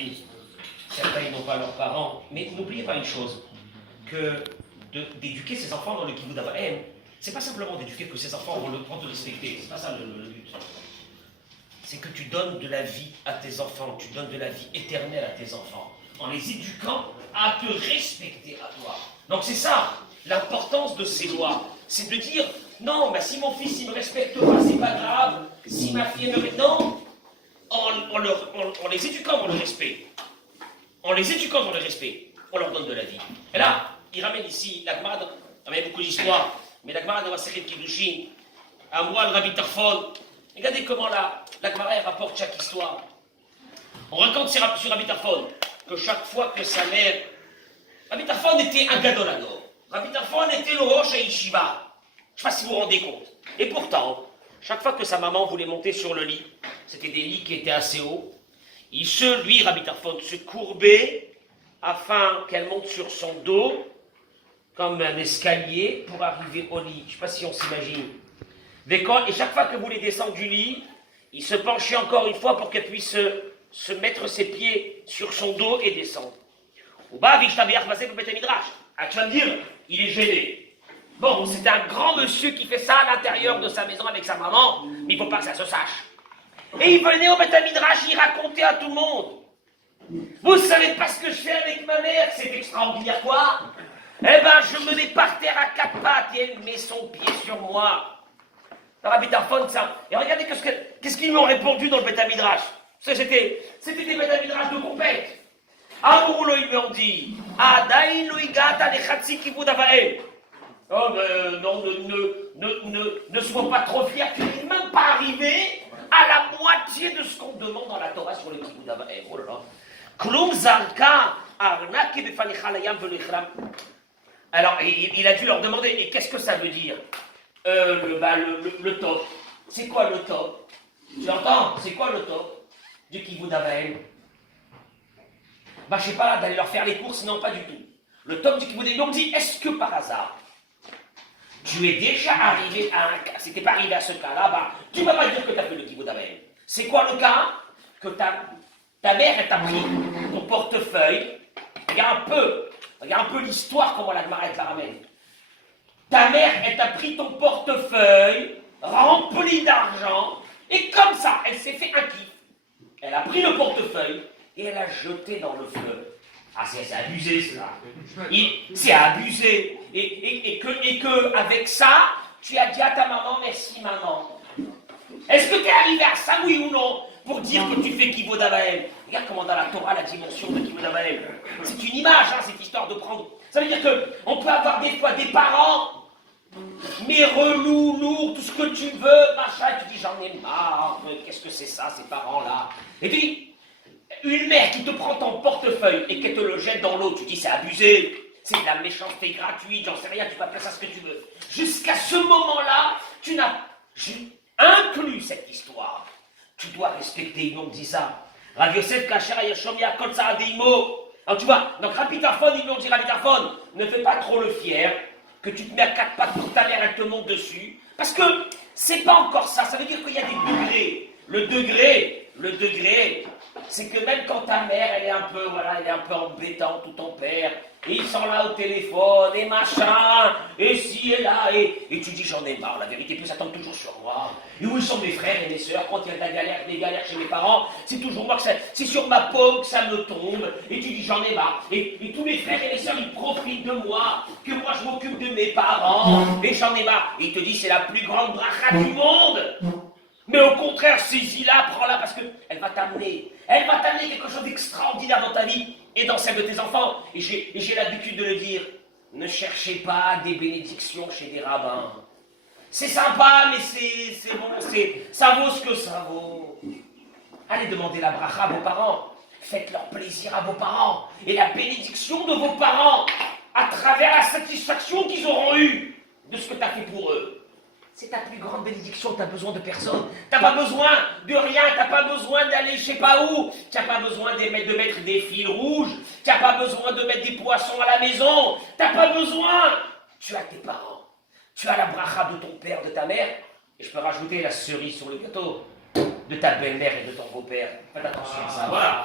Certains ils n'ont pas leurs parents, mais n'oubliez pas une chose, que d'éduquer ses enfants dans le kibbutz d'Abraham, c'est pas simplement d'éduquer que ses enfants vont te respecter, c'est pas ça le but. C'est que tu donnes de la vie à tes enfants, tu donnes de la vie éternelle à tes enfants, en les éduquant à te respecter à toi. Donc c'est ça, l'importance de ces lois, c'est de dire, non, bah, si mon fils il me respecte pas, c'est pas grave, si ma fille me respecte, non, en les éduquant dans le respect, en les éduquant dans le respect, on leur donne de la vie. Et là, il ramène ici, la Gemara, il y a beaucoup d'histoires, mais la Gemara de Masechet Kiddushin, à moi, le Rabbi Tarfon, regardez comment la Gemara rapporte chaque histoire. On raconte sur Rabbi Tarfon que chaque fois que sa mère, Rabbi Tarfon était un gadolador, Rabbi Tarfon était le Rosh Yeshiva. Je ne sais pas si vous vous rendez compte. Et pourtant, chaque fois que sa maman voulait monter sur le lit, c'était des lits qui étaient assez hauts, lui, Rabbi Tarfon, se courbait afin qu'elle monte sur son dos, comme un escalier, pour arriver au lit. Je ne sais pas si on s'imagine. Et chaque fois qu'elle voulait descendre du lit, il se penchait encore une fois pour qu'elle puisse se mettre ses pieds sur son dos et descendre. Ah, tu vas me dire, il est gêné. Bon, c'est un grand monsieur qui fait ça à l'intérieur de sa maison avec sa maman, mais il ne faut pas que ça se sache. Et il venait au Beth Midrash, il racontait à tout le monde. Vous savez pas ce que je fais avec ma mère, c'est extraordinaire quoi? Eh ben, je me mets par terre à quatre pattes et elle met son pied sur moi. Dans Rabbi Tarfon, ça. Et regardez qu'est-ce qu'ils lui ont répondu dans le Beth Midrash. C'était des Beth Midrash de compète. Amourlo, ils lui ont dit, Adaïn lo igata le chatzi kibud avael. Oh, non, ne sois pas trop fier, tu n'es même pas arrivé à la moitié de ce qu'on demande dans la Torah sur le kibbutz d'Abraham. Oh là là. Klum zarka arnak befanecha layam v'lechram. Alors, il a dû leur demander, et qu'est-ce que ça veut dire le top. C'est quoi le top? Tu entends? C'est quoi le top du kibbutz d'Abraham? Bah, je sais pas, d'aller leur faire les courses, non, pas du tout. Le top du kibbutz d'Abraham, donc dit, est-ce que par hasard, tu es déjà arrivé à un cas, si tu n'es pas arrivé à ce cas-là, bah, tu ne vas pas dire que tu as fait le kibbutz d'Abraham. C'est quoi le cas? Que ta mère, elle t'a pris ton portefeuille. Regarde un peu l'histoire, comment la Gemara la ramène. Ta mère, elle t'a pris ton portefeuille, rempli d'argent, et comme ça, elle s'est fait un kiff. Elle a pris le portefeuille, et elle a jeté dans le feu. Ah, c'est abusé, cela. C'est abusé. Et que, avec ça, tu as dit à ta maman, merci maman. Est-ce que tu es arrivé à ça, oui ou non, pour dire que tu fais kibbutz d'Abraham? Regarde comment dans la Torah, la dimension de kibbutz d'Abraham. C'est une image, hein, cette histoire de prendre. Ça veut dire qu'on peut avoir des fois des parents, mais relous, lourds, tout ce que tu veux, machin, et tu dis, j'en ai marre, qu'est-ce que c'est ça, ces parents-là? Et tu dis, une mère qui te prend ton portefeuille et qu'elle te le jette dans l'eau, tu dis c'est abusé, c'est de la méchanceté gratuite, j'en sais rien, tu peux appeler ça ce que tu veux. Jusqu'à ce moment-là, tu n'as inclus cette histoire. Tu dois respecter, ils m'ont dit ça. Rav Yosef Kacher Yashom Yakol Saadeimo. Alors tu vois, donc Rabbi Tarfon, ils lui ont dit Rabbi Tarfon, ne fais pas trop le fier, que tu te mets à quatre pattes pour ta mère, elle te monte dessus. Parce que c'est pas encore ça, ça veut dire qu'il y a des degrés. Le degré, c'est que même quand ta mère, elle est un peu embêtante, ou ton père, et ils sont là au téléphone, et machin, et ci et là, et tu dis j'en ai marre, la vérité peut s'attendre toujours sur moi. Et où sont mes frères et mes sœurs quand il y a des galères chez mes parents, c'est toujours moi c'est sur ma paume que ça me tombe, et tu dis j'en ai marre. Et tous mes frères et mes sœurs, ils profitent de moi, que moi je m'occupe de mes parents, et j'en ai marre. Et il te dit c'est la plus grande bracha du monde. Mais au contraire, saisis-la, prends-la, parce qu'elle va t'amener quelque chose d'extraordinaire dans ta vie et dans celle de tes enfants. Et j'ai l'habitude de le dire, ne cherchez pas des bénédictions chez des rabbins. C'est sympa, mais c'est bon, ça vaut ce que ça vaut. Allez demander la bracha à vos parents. Faites leur plaisir à vos parents. Et la bénédiction de vos parents, à travers la satisfaction qu'ils auront eue de ce que tu as fait pour eux. C'est ta plus grande bénédiction, tu n'as besoin de personne. Tu n'as pas besoin de rien, tu n'as pas besoin d'aller je sais pas où. Tu n'as pas besoin de mettre des fils rouges. Tu n'as pas besoin de mettre des poissons à la maison. Tu n'as pas besoin. Tu as tes parents. Tu as la bracha de ton père, de ta mère. Et je peux rajouter la cerise sur le gâteau de ta belle-mère et de ton beau-père. Faites attention à ça. Voilà.